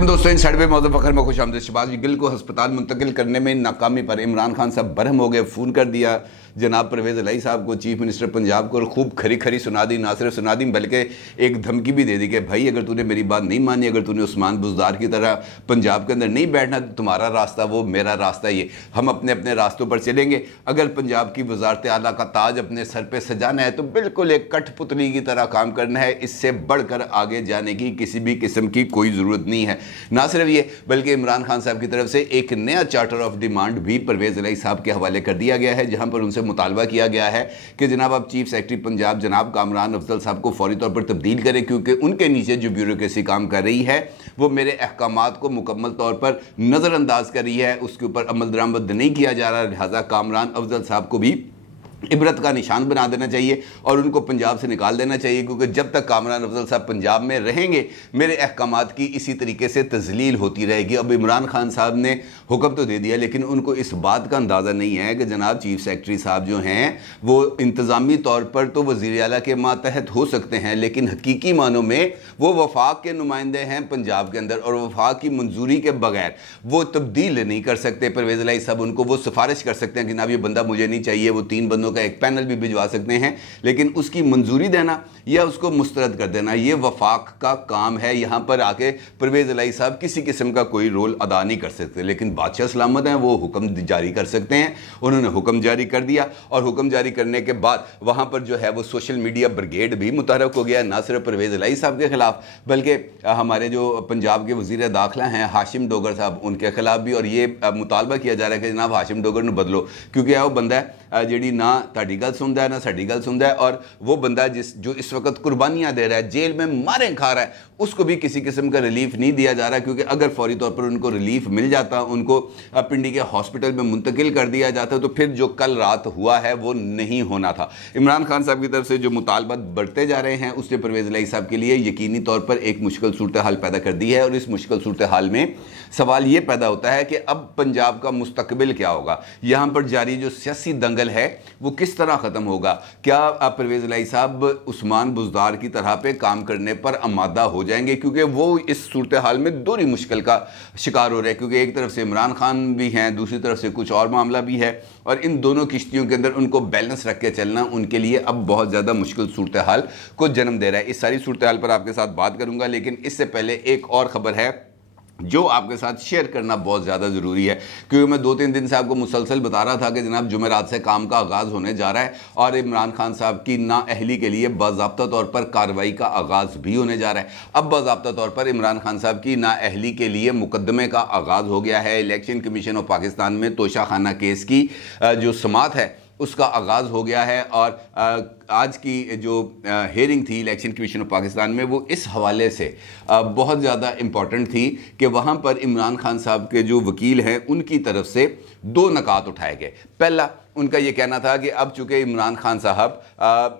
अस्सलाम दोस्तों, इन साइड पे मौजूद फखर में खुश आमदीद। शहबाज गिल को अस्पताल मुंतकिल करने में नाकामी पर इमरान खान साहब बरहम हो गए। फ़ोन कर दिया जनाब परवेज़ इलाही साहब को, चीफ मिनिस्टर पंजाब को, और खूब खरी खरी सुना दी। ना सिर्फ सुना दी बल्कि एक धमकी भी दे दी कि भाई अगर तूने मेरी बात नहीं मानी, अगर तूने उस्मान बुज़दार की तरह पंजाब के अंदर नहीं बैठना, तो तुम्हारा रास्ता वो, मेरा रास्ता ये, हम अपने अपने रास्तों पर चलेंगे। अगर पंजाब की वज़ारत आला का ताज अपने सर पर सजाना है तो बिल्कुल एक कठपुतली की तरह काम करना है। इससे बढ़कर आगे जाने की किसी भी किस्म की कोई ज़रूरत नहीं है। ना सिर्फ ये बल्कि इमरान खान साहब की तरफ से एक नया चार्टर ऑफ डिमांड भी परवेज़ इलाही साहब के हवाले कर दिया गया है, जहां पर उनसे मुतालबा किया गया है कि जनाब आप चीफ सेक्रेटरी पंजाब जनाब कामरान अफजल साहब को फौरी तौर पर तब्दील करें, क्योंकि उनके नीचे जो ब्यूरोक्रेसी काम कर रही है वो मेरे अहकामात को मुकम्मल तौर पर नज़रअंदाज कर रही है, उसके ऊपर अमल दरामद नहीं किया जा रहा। लिहाजा कामरान अफजल साहब को भी इबरत का निशान बना देना चाहिए और उनको पंजाब से निकाल देना चाहिए, क्योंकि जब तक कामरान अफजल साहब पंजाब में रहेंगे मेरे अहकामात की इसी तरीके से तजलील होती रहेगी। अब इमरान खान साहब ने हुक्म तो दे दिया, लेकिन उनको इस बात का अंदाज़ा नहीं है कि जनाब चीफ सेक्रेटरी साहब जो हैं वो इंतज़ामी तौर पर तो वज़ीर आला के मातहत हो सकते हैं, लेकिन हकीकी मानों में वो वफाक के नुमाइंदे हैं पंजाब के अंदर, और वफाक की मंजूरी के बगैर वो तब्दील नहीं कर सकते। परवेज़ इलाही साहब उनको वो सिफारिश कर सकते हैं कि जनाब ये बंदा मुझे नहीं चाहिए, वो 3 बंदों का एक पैनल भी भिजवा सकते हैं, लेकिन उसकी मंजूरी देना या उसको मुस्तरद कर देना ये वफाक का काम है। यहां पर आके परवेज़ इलाही साहब किसी किस्म का कोई रोल अदा नहीं कर सकते, लेकिन बादशाह सलामत हैं, वो हुक्म जारी कर सकते हैं। उन्होंने हुक्म जारी कर दिया और हुक्म जारी करने के बाद वहां पर जो है वो सोशल मीडिया ब्रिगेड भी मुतहरक हो गया, ना सिर्फ परवेज़ इलाही साहब के खिलाफ बल्कि हमारे जो पंजाब के वज़ीर दाखिला हैं हाशिम डोगर साहब, उनके खिलाफ भी। और ये मुतालबा किया जा रहा है कि जनाब हाशिम डोगर ने बदलो, क्योंकि वो बंदा है जी ना ताड़ी गल सुनता है ना साड़ी गल सुनता है, और वो बंदा जो इस वक्त कुर्बानियां दे रहा है, जेल में मारे खा रहा है, उसको भी किसी किस्म का रिलीफ नहीं दिया जा रहा, क्योंकि अगर फौरी तौर पर उनको रिलीफ मिल जाता, उनको पिंडी के हॉस्पिटल में मुंतकिल कर दिया जाता, तो फिर जो कल रात हुआ है वो नहीं होना था। इमरान खान साहब की तरफ से जो मुतालबात बढ़ते जा रहे हैं उसने परवेज़ इलाही साहब के लिए यकीनी तौर पर एक मुश्किल सूरत हाल पैदा कर दी है, और इस मुश्किल सूरत हाल में सवाल ये पैदा होता है कि अब पंजाब का मुस्तकबिल क्या होगा, यहाँ पर जारी जो सियासी दंगल है वो किस तरह ख़त्म होगा। क्या परवेज़ इलाही साहब उस्मान बुज़दार की तरह पे काम करने पर आमादा हो जाएंगे, क्योंकि वो इस सूरत हाल में दोहरी मुश्किल का शिकार हो रहे हैं, क्योंकि एक तरफ से इमरान खान भी हैं, दूसरी तरफ से कुछ और मामला भी है, और इन दोनों किश्तियों के अंदर उनको बैलेंस रख के चलना उनके लिए अब बहुत ज़्यादा मुश्किल सूरत हाल को जन्म दे रहा है। इस सारी सूरत हाल पर आपके साथ बात करूँगा, लेकिन इससे पहले एक और ख़बर है जो आपके साथ शेयर करना बहुत ज़्यादा ज़रूरी है, क्योंकि मैं 2-3 दिन से आपको मुसलसल बता रहा था कि जनाब जुमेरात से काम का आगाज़ होने जा रहा है, और इमरान खान साहब की नाअहली के लिए बाज़ाब्ता तौर पर कार्रवाई का आगाज़ भी होने जा रहा है। अब बाज़ाब्ता तौर पर इमरान खान साहब की नाअहली के लिए मुकदमे का आगाज़ हो गया है। इलेक्शन कमीशन ऑफ पाकिस्तान में तोशा खाना केस की जो समात है उसका आगाज़ हो गया है, और आज की जो हेयरिंग थी इलेक्शन कमीशन ऑफ पाकिस्तान में वो इस हवाले से बहुत ज़्यादा इम्पॉर्टेंट थी कि वहाँ पर इमरान खान साहब के जो वकील हैं उनकी तरफ से 2 नकात उठाए गए। पहला उनका ये कहना था कि अब चूँकि इमरान खान साहब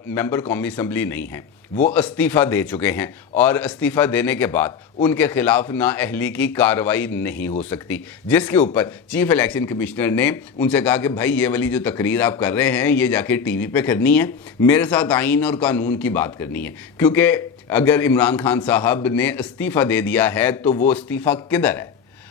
मेंबर कौमी असम्बली नहीं हैं, वो इस्तीफ़ा दे चुके हैं, और इस्तीफ़ा देने के बाद उनके खिलाफ नाअहली की कार्रवाई नहीं हो सकती, जिसके ऊपर चीफ इलेक्शन कमिश्नर ने उनसे कहा कि भाई ये वाली जो तकरीर आप कर रहे हैं ये जाके टीवी पे करनी है, मेरे साथ आइन और कानून की बात करनी है, क्योंकि अगर इमरान खान साहब ने इस्तीफ़ा दे दिया है तो वो इस्तीफ़ा किधर है।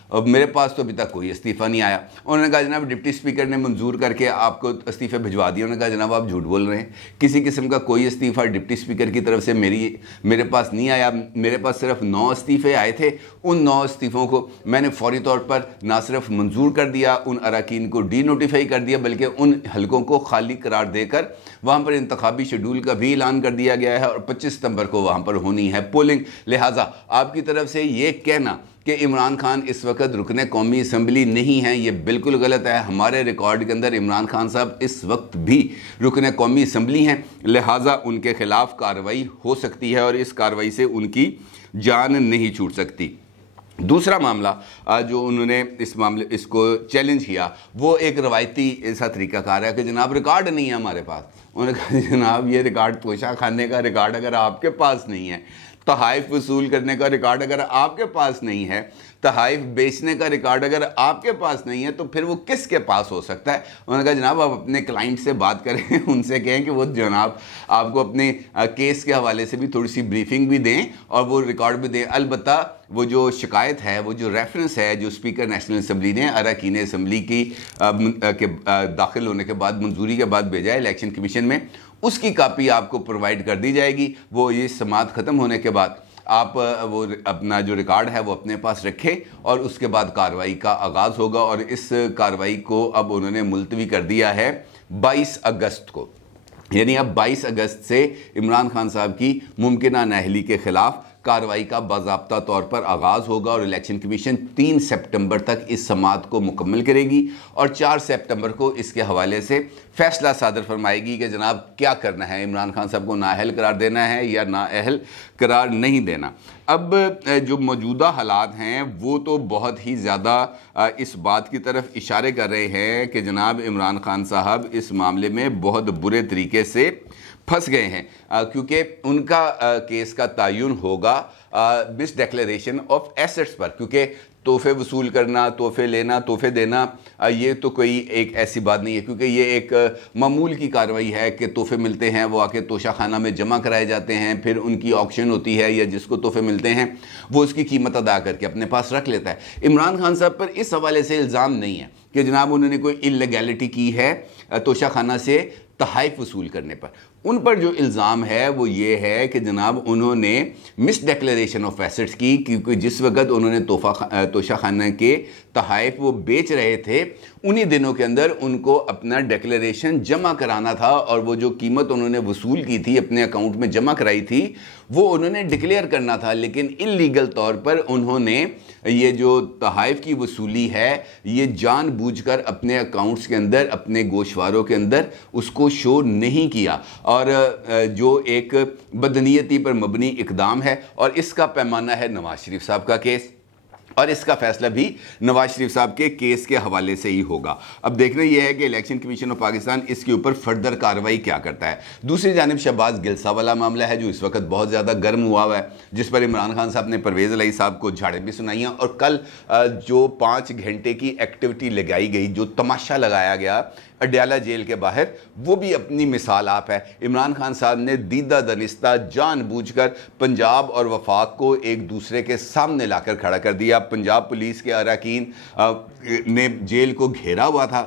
अब मेरे पास तो अभी तक कोई इस्तीफ़ा नहीं आया। उन्होंने कहा जनाब डिप्टी स्पीकर ने मंजूर करके आपको इस्तीफ़े भिजवा दिए। उन्होंने कहा जनाब आप झूठ बोल रहे हैं, किसी किस्म का कोई इस्तीफ़ा डिप्टी स्पीकर की तरफ से मेरे पास नहीं आया। मेरे पास सिर्फ 9 इस्तीफ़े आए थे। उन 9 इस्तीफ़ों को मैंने फौरी तौर पर ना सिर्फ मंजूर कर दिया, उन अरकान को डी नोटिफाई कर दिया, बल्कि उन हलकों को खाली करार देकर वहाँ पर इंतखाबी शेड्यूल का भी ऐलान कर दिया गया है, और 25 सितंबर को वहाँ पर होनी है पोलिंग। लिहाजा आपकी तरफ से ये कहना कि इमरान खान इस वक्त रुकने कौमी असम्बली नहीं है, ये बिल्कुल गलत है। हमारे रिकॉर्ड के अंदर इमरान खान साहब इस वक्त भी रुकने कौमी असम्बली हैं, लिहाजा उनके खिलाफ कार्रवाई हो सकती है, और इस कार्रवाई से उनकी जान नहीं छूट सकती। दूसरा मामला जो उन्होंने इसको चैलेंज किया वो एक रवायती ऐसा तरीकाकार है कि जनाब रिकॉर्ड नहीं है हमारे पास। उन्होंने कहा जनाब ये रिकॉर्ड तोशा खाने का रिकॉर्ड अगर आपके पास नहीं है तहाइफ वसूल करने का रिकॉर्ड अगर आपके पास नहीं है, तहाइफ बेचने का रिकॉर्ड अगर आपके पास नहीं है, तो फिर वो किसके पास हो सकता है? उन्होंने कहा जनाब आप अपने क्लाइंट से बात करें, उनसे कहें कि वो जनाब आपको अपने केस के हवाले से भी थोड़ी सी ब्रीफिंग भी दें और वो रिकॉर्ड भी दें। अलबत्ता वो जो शिकायत है, वो जो रेफरेंस है जो स्पीकर नेशनल असम्बली ने अरकान असम्बली की दाखिल होने के बाद, मंजूरी के बाद भेजा है इलेक्शन कमीशन में, उसकी कापी आपको प्रोवाइड कर दी जाएगी। वो ये समाअत ख़त्म होने के बाद आप वो अपना जो रिकॉर्ड है वो अपने पास रखें और उसके बाद कार्रवाई का आगाज़ होगा। और इस कार्रवाई को अब उन्होंने मुलतवी कर दिया है 22 अगस्त को, यानी अब 22 अगस्त से इमरान खान साहब की मुमकिना नाअहली के ख़िलाफ़ कार्रवाई का बाज़ाब्ता तौर पर आगाज़ होगा और इलेक्शन कमीशन 3 सितंबर तक इस समाअत को मुकम्मल करेगी और 4 सितंबर को इसके हवाले से फ़ैसला सादर फरमाएगी कि जनाब क्या करना है, इमरान खान साहब को नाअहल करार देना है या नाअहल करार नहीं देना। अब जो मौजूदा हालात हैं वो तो बहुत ही ज़्यादा इस बात की तरफ इशारे कर रहे हैं कि जनाब इमरान खान साहब इस मामले में बहुत बुरे तरीके से फंस गए हैं, क्योंकि उनका केस का तयन होगा मिस डिक्लेरेशन ऑफ एसेट्स पर, क्योंकि तोहफे वसूल करना, तोहफे लेना, तोहफे देना, ये तो कोई एक ऐसी बात नहीं है, क्योंकि ये एक मामूल की कार्रवाई है कि तोहफे मिलते हैं वो आके तोशा खाना में जमा कराए जाते हैं, फिर उनकी ऑक्शन होती है या जिसको तोहफे मिलते हैं वो उसकी कीमत अदा करके अपने पास रख लेता है। इमरान खान साहब पर इस हवाले से इल्ज़ाम नहीं है कि जनाब उन्होंने कोई इल्लीगैलिटी की है तोशा खाना से तहाइफ वसूल करने पर। उन पर जो इल्ज़ाम है वो ये है कि जनाब उन्होंने मिस डिक्लेरेशन ऑफ एसेट्स की, क्योंकि जिस वक्त उन्होंने तोशा खाना के तहाइफ वो बेच रहे थे उन्हीं दिनों के अंदर उनको अपना डिक्लेरेशन जमा कराना था और वो जो कीमत उन्होंने वसूल की थी अपने अकाउंट में जमा कराई थी वो उन्होंने डिक्लेयर करना था, लेकिन इल्लीगल तौर पर उन्होंने ये जो तहाइफ की वसूली है ये जानबूझकर अपने अकाउंट्स के अंदर, अपने गोशवारों के अंदर उसको शो नहीं किया और जो एक बदनीयती पर मबनी इकदाम है और इसका पैमाना है नवाज शरीफ साहब का केस और इसका फैसला भी नवाज शरीफ साहब के केस के हवाले से ही होगा। अब देखना यह है कि इलेक्शन कमीशन ऑफ पाकिस्तान इसके ऊपर फर्दर कार्रवाई क्या करता है। दूसरी जानिब शहबाज गिल वाला मामला है जो इस वक्त बहुत ज़्यादा गर्म हुआ है, जिस पर इमरान खान साहब ने परवेज़ इलाही साहब को झाड़ें भी सुनाई हैं और कल जो 5 घंटे की एक्टिविटी लगाई गई, जो तमाशा लगाया गया अडयाला जेल के बाहर, वो भी अपनी मिसाल आप है। इमरान खान साहब ने दीदा दनिस्ता जानबूझकर पंजाब और वफाक को एक दूसरे के सामने लाकर खड़ा कर दिया। पंजाब पुलिस के अरकान ने जेल को घेरा हुआ था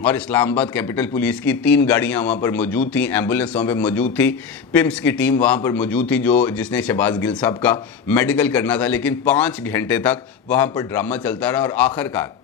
और इस्लामाबाद कैपिटल पुलिस की 3 गाड़ियां वहां पर मौजूद थी, एम्बुलेंस वहाँ पर मौजूद थी, पिम्स की टीम वहां पर मौजूद थी जिसने शहबाज गिल साहब का मेडिकल करना था, लेकिन 5 घंटे तक वहां पर ड्रामा चलता रहा और आखिरकार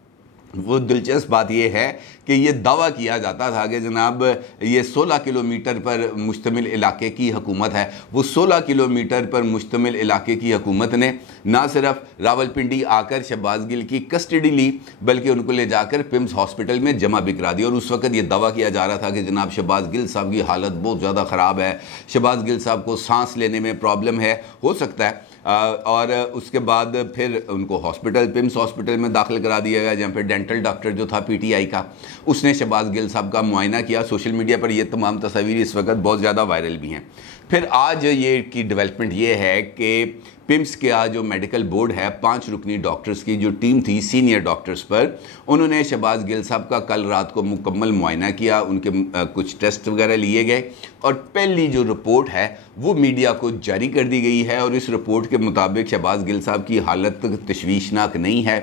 वो दिलचस्प बात यह है कि ये दावा किया जाता था कि जनाब ये 16 किलोमीटर पर मुश्तमिल इलाके की हुकूमत है। वो 16 किलोमीटर पर मुश्तमिल इलाके की हुकूमत ने ना सिर्फ रावलपिंडी आकर शहबाज गिल की कस्टडी ली बल्कि उनको ले जाकर पिम्स हॉस्पिटल में जमा भी करा दिया और उस वक्त ये दावा किया जा रहा था कि जनाब शहबाज गिल साहब की हालत बहुत ज़्यादा ख़राब है, शहबाज गिल साहब को सांस लेने में प्रॉब्लम है, हो सकता है और उसके बाद फिर उनको हॉस्पिटल, पिम्स हॉस्पिटल में दाखिल करा दिया गया, जहाँ पर डेंटल डॉक्टर जो था पीटीआई का, उसने शहबाज गिल साहब का मुआयना किया। सोशल मीडिया पर ये तमाम तस्वीरें इस वक्त बहुत ज़्यादा वायरल भी हैं। फिर आज ये की डेवलपमेंट ये है कि पिम्स के आज जो मेडिकल बोर्ड है 5 रुकनी डॉक्टर्स की जो टीम थी सीनियर डॉक्टर्स पर, उन्होंने शहबाज गिल साहब का कल रात को मुकम्मल मुआयना किया, उनके कुछ टेस्ट वगैरह लिए गए और पहली जो रिपोर्ट है वो मीडिया को जारी कर दी गई है और इस रिपोर्ट के मुताबिक शहबाज गिल साहब की हालत तशवीशनाक नहीं है,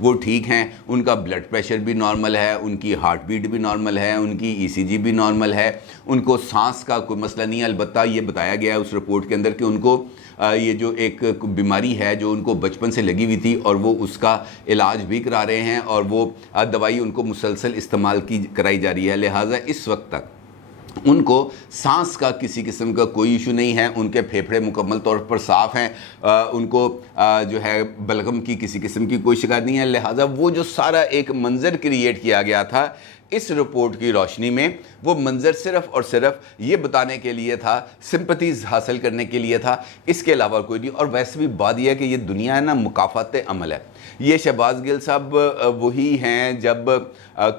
वो ठीक हैं, उनका ब्लड प्रेशर भी नॉर्मल है, उनकी हार्ट बीट भी नॉर्मल है, उनकी ईसीजी भी नॉर्मल है, उनको सांस का कोई मसला नहीं है। अलबत्ता ये बताया गया है उस रिपोर्ट के अंदर कि उनको ये जो एक बीमारी है जो उनको बचपन से लगी हुई थी और वो उसका इलाज भी करा रहे हैं और वो दवाई उनको मुसलसल इस्तेमाल की कराई जा रही है, लिहाजा इस वक्त तक उनको सांस का किसी किस्म का कोई इशू नहीं है, उनके फेफड़े मुकम्मल तौर पर साफ़ हैं, उनको जो है बलगम की किसी किस्म की कोई शिकायत नहीं है। लिहाजा वो जो सारा एक मंज़र क्रिएट किया गया था इस रिपोर्ट की रोशनी में, वो मंज़र सिर्फ़ और सिर्फ ये बताने के लिए था, सिंपथीज़ हासिल करने के लिए था, इसके अलावा कोई नहीं। और वैसे भी बात यह है कि ये दुनिया है ना, मुकाफ़ात अमल है। ये शहबाज गिल साहब वही हैं, जब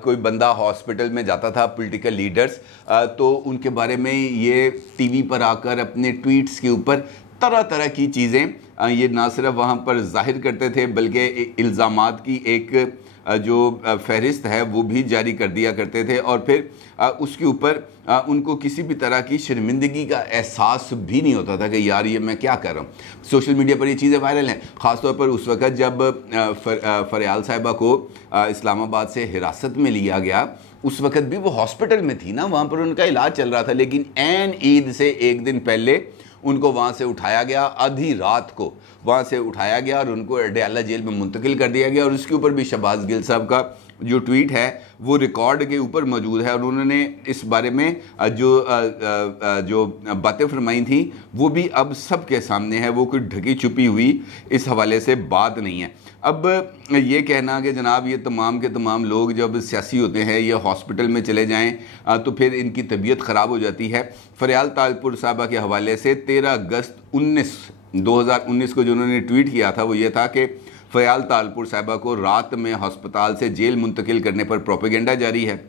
कोई बंदा हॉस्पिटल में जाता था पॉलिटिकल लीडर्स, तो उनके बारे में ये टीवी पर आकर अपने ट्वीट्स के ऊपर तरह तरह की चीज़ें ये ना सिर्फ वहाँ पर जाहिर करते थे बल्कि इल्ज़ामात की एक जो फहरिस्त है वो भी जारी कर दिया करते थे, और फिर उसके ऊपर उनको किसी भी तरह की शर्मिंदगी का एहसास भी नहीं होता था कि यार ये मैं क्या कर रहा हूँ। सोशल मीडिया पर ये चीज़ें वायरल हैं, ख़ासतौर पर उस वक़्त जब फरियाल साहिबा को इस्लामाबाद से हिरासत में लिया गया। उस वक़्त भी वो हॉस्पिटल में थी ना, वहाँ पर उनका इलाज चल रहा था, लेकिन ऐन ईद से एक दिन पहले उनको वहाँ से उठाया गया, आधी रात को वहाँ से उठाया गया और उनको अडयाला जेल में मुंतकिल कर दिया गया। और उसके ऊपर भी शहबाज गिल साहब का जो ट्वीट है वो रिकॉर्ड के ऊपर मौजूद है, और उन्होंने इस बारे में जो बातें फरमाई थी वो भी अब सबके सामने है, वो कोई ढकी छुपी हुई इस हवाले से बात नहीं है। अब ये कहना कि जनाब ये तमाम के तमाम लोग जब सियासी होते हैं ये हॉस्पिटल में चले जाएं तो फिर इनकी तबीयत ख़राब हो जाती है। फरियाल तालपुर साहबा के हवाले से 13 अगस्त 2019 को जो उन्होंने ट्वीट किया था वो ये था कि फरियाल तालपुर साहबा को रात में हस्पताल से जेल मुंतकिल करने पर प्रोपेगेंडा जारी है।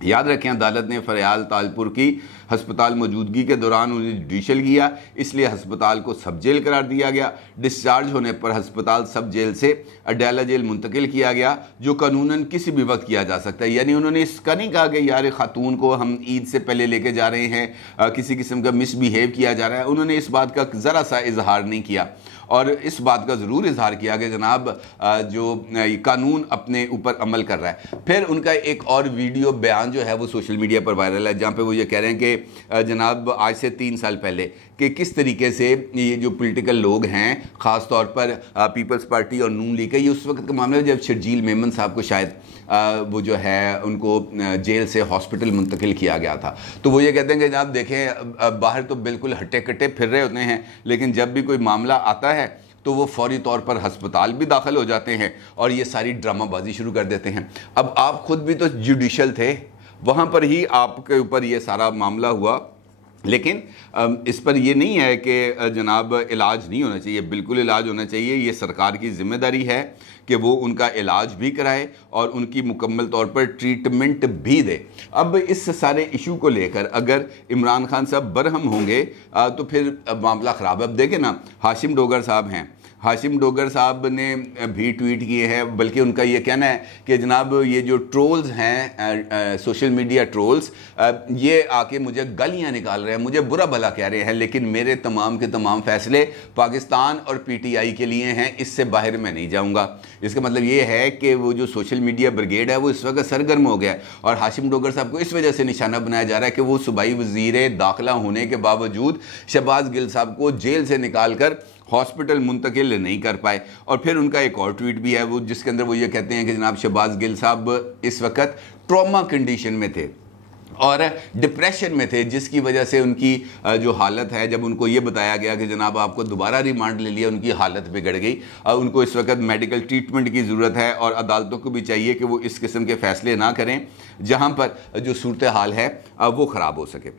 याद रखें, अदालत ने फरियाल तालपुर की हस्पताल मौजूदगी के दौरान उन्हें जुडिशल किया, इसलिए हस्पताल को सब जेल करार दिया गया। डिस्चार्ज होने पर हस्पताल सब जेल से अडयाला जेल मुंतकिल किया गया, जो कानूनन किसी भी वक्त किया जा सकता है। यानी उन्होंने इसका नहीं कहा कि यार खातून को हम ईद से पहले लेके जा रहे हैं, किसी किस्म का मिसबिहेव किया जा रहा है। उन्होंने इस बात का ज़रा सा इजहार नहीं किया, और इस बात का ज़रूर इजहार किया कि जनाब जो कानून अपने ऊपर अमल कर रहा है। फिर उनका एक और वीडियो बयान जो है वो सोशल मीडिया पर वायरल है, जहाँ पे वो ये कह रहे हैं कि जनाब आज से 3 साल पहले कि किस तरीके से ये जो पॉलिटिकल लोग हैं, ख़ास तौर पर पीपल्स पार्टी और नून लीग का, ये उस वक्त का मामला है जब शर्जील मेमन साहब को शायद वो जो है उनको जेल से हॉस्पिटल मुंतकिल किया गया था। तो वो ये कहते हैं कि जनाब देखें, बाहर तो बिल्कुल हट्टे कट्टे फिर रहे होते हैं, लेकिन जब भी कोई मामला आता है तो वो फौरी तौर पर हस्पताल भी दाखिल हो जाते हैं और ये सारी ड्रामाबाजी शुरू कर देते हैं। अब आप खुद भी तो जुडिशल थे, वहाँ पर ही आपके ऊपर ये सारा मामला हुआ, लेकिन इस पर ये नहीं है कि जनाब इलाज नहीं होना चाहिए, बिल्कुल इलाज होना चाहिए। ये सरकार की जिम्मेदारी है कि वो उनका इलाज भी कराए और उनकी मुकम्मल तौर पर ट्रीटमेंट भी दे। अब इस सारे इशू को लेकर अगर इमरान खान साहब बरहम होंगे तो फिर मामला ख़राब है। अब देखें ना, हाशिम डोगर साहब हैं, हाशिम डोगर साहब ने भी ट्वीट किए हैं, बल्कि उनका ये कहना है कि जनाब ये जो ट्रोल्स हैं, सोशल मीडिया ट्रोल्स, ये आके मुझे गालियाँ निकाल रहे हैं, मुझे बुरा भला कह रहे हैं, लेकिन मेरे तमाम के तमाम फैसले पाकिस्तान और पीटीआई के लिए हैं, इससे बाहर मैं नहीं जाऊँगा। इसका मतलब ये है कि वो जो सोशल मीडिया ब्रिगेड है वो इस वक्त सरगर्म हो गया है, और हाशिम डोगर साहब को इस वजह से निशाना बनाया जा रहा है कि वो सूबाई वज़ीर दाखिला होने के बावजूद शहबाज गिल साहब को जेल से निकाल कर हॉस्पिटल मुंतकिल नहीं कर पाए। और फिर उनका एक और ट्वीट भी है वो जिसके अंदर वो ये कहते हैं कि जनाब शहबाज गिल साहब इस वक्त ट्रॉमा कंडीशन में थे और डिप्रेशन में थे, जिसकी वजह से उनकी जो हालत है, जब उनको ये बताया गया कि जनाब आपको दोबारा रिमांड ले लिया, उनकी हालत बिगड़ गई। उनको इस वक्त मेडिकल ट्रीटमेंट की ज़रूरत है और अदालतों को भी चाहिए कि वो इस किस्म के फ़ैसले ना करें जहाँ पर जो सूरत हाल है वो ख़राब हो सके।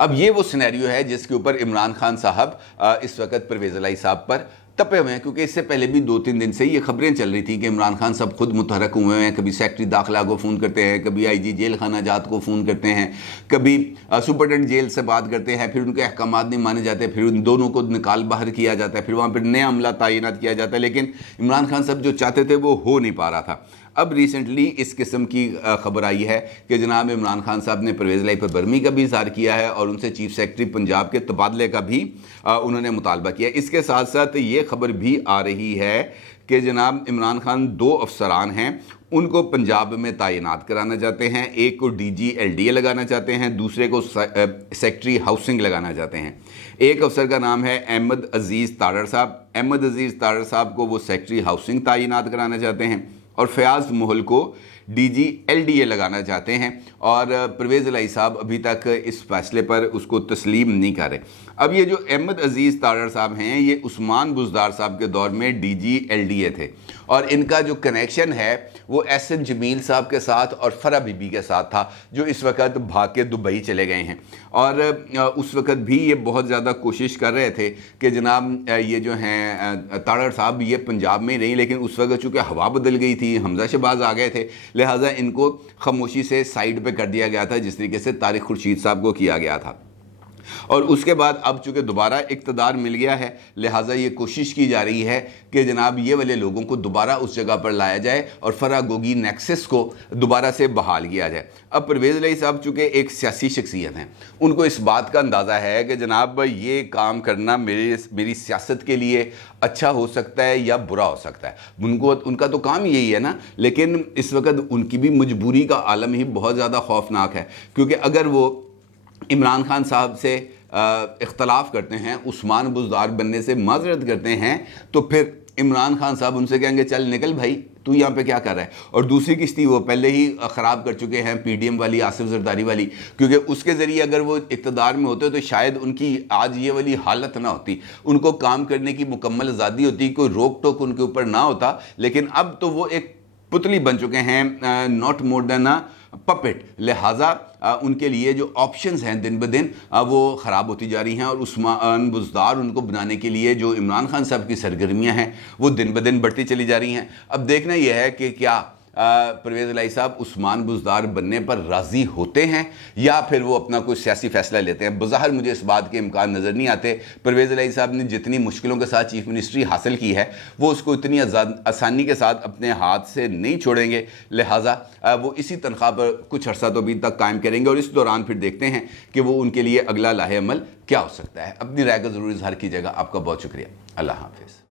अब ये वो सिनेरियो है जिसके ऊपर इमरान खान साहब इस वक्त परवेज़ इलाही साहब पर तपे हुए हैं, क्योंकि इससे पहले भी 2-3 दिन से ये खबरें चल रही थी कि इमरान खान साहब खुद मुतहरक हुए हैं। कभी सेक्रेटरी दाखिला को फ़ोन करते हैं, कभी आईजी जेल खाना जात को फ़ोन करते हैं, कभी सुपरटेंडेंट जेल से बात करते हैं, फिर उनके अहकामात नहीं माने जाते, फिर उन दोनों को निकाल बाहर किया जाता है, फिर वहाँ पर नया अमला तैनात किया जाता है। लेकिन इमरान खान साहब जो चाहते थे वो हो नहीं पा रहा था। अब रिसेंटली इस किस्म की खबर आई है कि जनाब इमरान खान साहब ने परवेज़ इलाही पर बरहमी का भी इज़हार किया है और उनसे चीफ सेक्रेटरी पंजाब के तबादले का भी उन्होंने मुतालबा किया। इसके साथ साथ ये खबर भी आ रही है कि जनाब इमरान खान 2 अफसरान हैं, उनको पंजाब में तैनात कराना चाहते हैं। एक को DG LDA लगाना चाहते हैं, दूसरे को सेक्रेटरी हाउसिंग लगाना चाहते हैं। एक अफसर का नाम है अहमद अजीज़ तारड़ साहब। अहमद अजीज़ तारड़ साहब को वो सेक्रेटरी हाउसिंग तैनात कराना चाहते हैं और फयाज़ मोहल को DG LDA लगाना चाहते हैं। और परवेज़ इलाही साहब अभी तक इस फैसले पर उसको तस्लीम नहीं कर रहे। अब ये जो अहमद अजीज़ तारड़ साहब हैं, ये उस्मान बुज़दार साहब के दौर में DG LDA थे और इनका जो कनेक्शन है वो SN जमील साहब के साथ और फरा बीबी के साथ था, जो इस वक्त भाग के दुबई चले गए हैं। और उस वक्त भी ये बहुत ज़्यादा कोशिश कर रहे थे कि जनाब ये जो हैं तारड़ साहब ये पंजाब में ही रही, लेकिन उस वक्त चूँकि हवा बदल गई थी, हमजा शहबाज आ गए थे, लिहाजा इनको खामोशी से साइड पे कर दिया गया था, जिस तरीके से तारिक खुर्शीद साहब को किया गया था। और उसके बाद अब चूँकि दोबारा इक़्तिदार मिल गया है, लिहाजा ये कोशिश की जा रही है कि जनाब ये वाले लोगों को दोबारा उस जगह पर लाया जाए और फरागोगी नेक्सस को दोबारा से बहाल किया जाए। अब परवेज़ इलाही साहब चूँकि एक सियासी शख्सियत हैं, उनको इस बात का अंदाज़ा है कि जनाब ये काम करना मेरी सियासत के लिए अच्छा हो सकता है या बुरा हो सकता है। उनका तो काम यही है ना, लेकिन इस वक्त उनकी भी मजबूरी का आलम ही बहुत ज़्यादा खौफनाक है, क्योंकि अगर वो इमरान खान साहब से इख्तलाफ करते हैं, उस्मान बुज़दार बनने से माजरत करते हैं, तो फिर इमरान खान साहब उनसे कहेंगे चल निकल भाई, तू यहाँ पे क्या कर रहा है। और दूसरी किश्ती वो पहले ही ख़राब कर चुके हैं, PDM वाली, आसिफ जरदारी वाली, क्योंकि उसके ज़रिए अगर वो इक़्तिदार में होते तो शायद उनकी आज ये वाली हालत ना होती, उनको काम करने की मुकम्मल आज़ादी होती, कोई रोक टोक उनके ऊपर ना होता। लेकिन अब तो वो एक पुतली बन चुके हैं, not more than a puppet. लिहाजा उनके लिए जो ऑप्शंस हैं दिन ब दिन वो ख़राब होती जा रही हैं, और उस्मान बुज़दार उनको बनाने के लिए जो इमरान खान साहब की सरगर्मियां हैं वो दिन ब दिन बढ़ती चली जा रही हैं। अब देखना यह है कि क्या परवेज़ इलाही साहब उस्मान बुज़दार बनने पर राज़ी होते हैं या फिर वो अपना कोई सियासी फ़ैसला लेते हैं। बज़ाहिर मुझे इस बात के इम्कान नज़र नहीं आते। परवेज़ इलाही साहब ने जितनी मुश्किलों के साथ चीफ़ मिनिस्ट्री हासिल की है वो उसको इतनी आसानी के साथ अपने हाथ से नहीं छोड़ेंगे। लिहाजा वो इसी तनख्वाह पर कुछ अर्सा तो अभी तक कायम करेंगे, और इस दौरान फिर देखते हैं कि वो उनके लिए अगला लाहे अमल क्या हो सकता है। अपनी राय का ज़रूर इज़हार कीजिएगा। आपका बहुत शुक्रिया। अल्लाह हाफ़िज़।